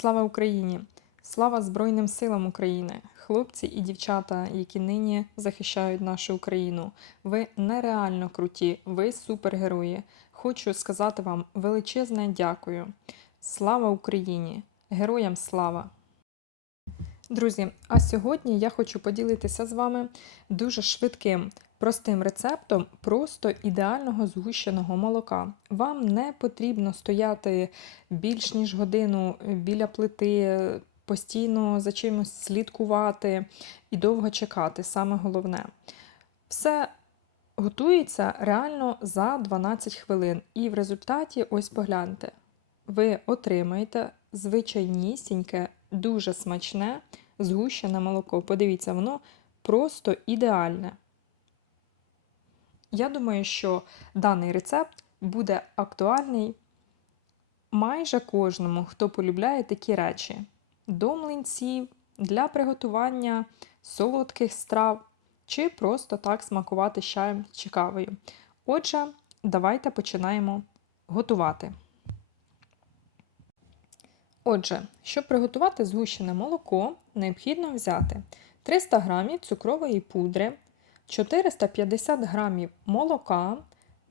Слава Україні! Слава Збройним силам України! Хлопці і дівчата, які нині захищають нашу Україну. Ви нереально круті, ви супергерої. Хочу сказати вам величезне дякую. Слава Україні! Героям слава! Друзі, а сьогодні я хочу поділитися з вами дуже швидким, простим рецептом просто ідеального згущеного молока. Вам не потрібно стояти більш ніж годину біля плити, постійно за чимось слідкувати і довго чекати, саме головне. Все готується реально за 12 хвилин. І в результаті, ось погляньте, ви отримаєте звичайнісіньке, дуже смачне згущене молоко. Подивіться, воно просто ідеальне. Я думаю, що даний рецепт буде актуальний майже кожному, хто полюбляє такі речі: до млинців, для приготування солодких страв чи просто так смакувати чаєм чи кавою. Отже, давайте починаємо готувати. Отже, щоб приготувати згущене молоко, необхідно взяти 300 г цукрової пудри, 450 г молока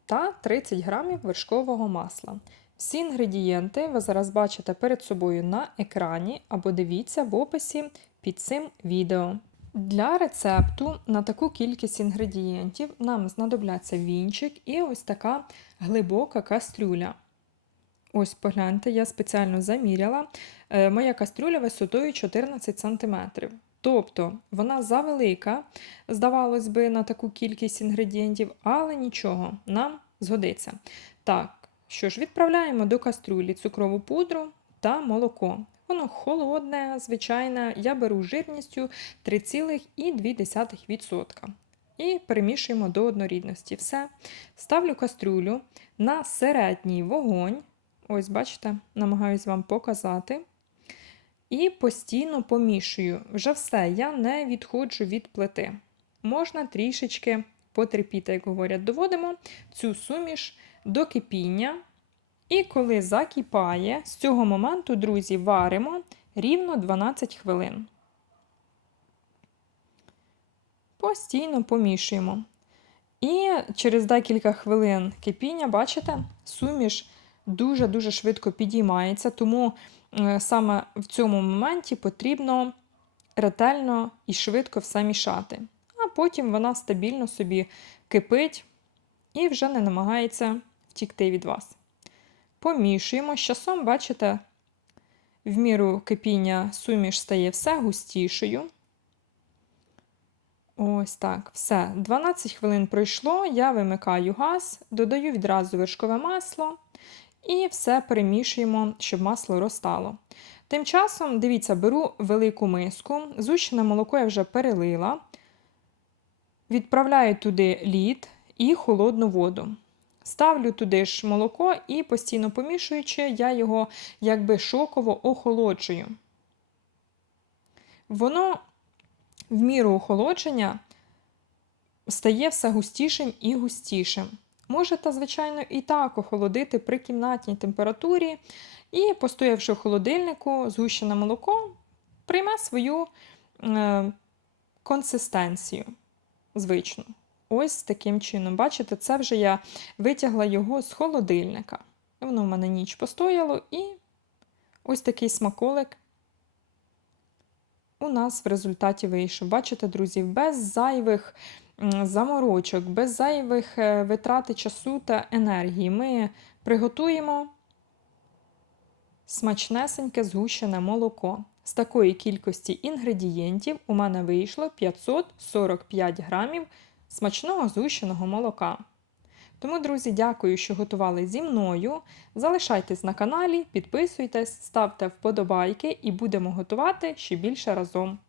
та 30 г вершкового масла. Всі інгредієнти ви зараз бачите перед собою на екрані або дивіться в описі під цим відео. Для рецепту на таку кількість інгредієнтів нам знадобляться вінчик і ось така глибока кастрюля. Ось погляньте, я спеціально заміряла. Е, моя кастрюля висотою 14 см. Тобто вона завелика, здавалось би, на таку кількість інгредієнтів, але нічого, нам згодиться. Так, що ж, відправляємо до кастрюлі цукрову пудру та молоко. Воно холодне, звичайне, я беру жирністю 3,2%. І перемішуємо до однорідності. Все. Ставлю кастрюлю на середній вогонь. Ось, бачите, намагаюсь вам показати. І постійно помішую. Вже все, я не відходжу від плити. Можна трішечки потерпіти, як говорять, доводимо цю суміш до кипіння. І коли закипає, з цього моменту, друзі, варимо рівно 12 хвилин. Постійно помішуємо. І через декілька хвилин кипіння, бачите, суміш дуже-дуже швидко підіймається, тому е, саме в цьому моменті потрібно ретельно і швидко все мішати. А потім вона стабільно собі кипить і вже не намагається втікти від вас. Помішуємо. З часом, бачите, в міру кипіння суміш стає все густішою. Ось так, все. 12 хвилин пройшло, я вимикаю газ, додаю відразу вершкове масло і все перемішуємо, щоб масло розтало. Тим часом, дивіться, беру велику миску, зущене молоко я вже перелила, відправляю туди лід і холодну воду. Ставлю туди ж молоко і постійно помішуючи, я його якби шоково охолоджую. Воно в міру охолодження стає все густішим і густішим. Можете, звичайно, і так охолодити при кімнатній температурі, і, постоявши в холодильнику, згущене молоко прийме свою е, консистенцію звичну. Ось таким чином. Бачите, це вже я витягла його з холодильника. Воно в мене ніч постояло, і ось такий смаколик у нас в результаті вийшов. Бачите, друзі, без зайвих заморочок, без зайвих е, витрати часу та енергії. Ми приготуємо смачнесеньке згущене молоко. З такої кількості інгредієнтів у мене вийшло 545 грамів смачного згущеного молока. Тому, друзі, дякую, що готували зі мною. Залишайтесь на каналі, підписуйтесь, ставте вподобайки і будемо готувати ще більше разом.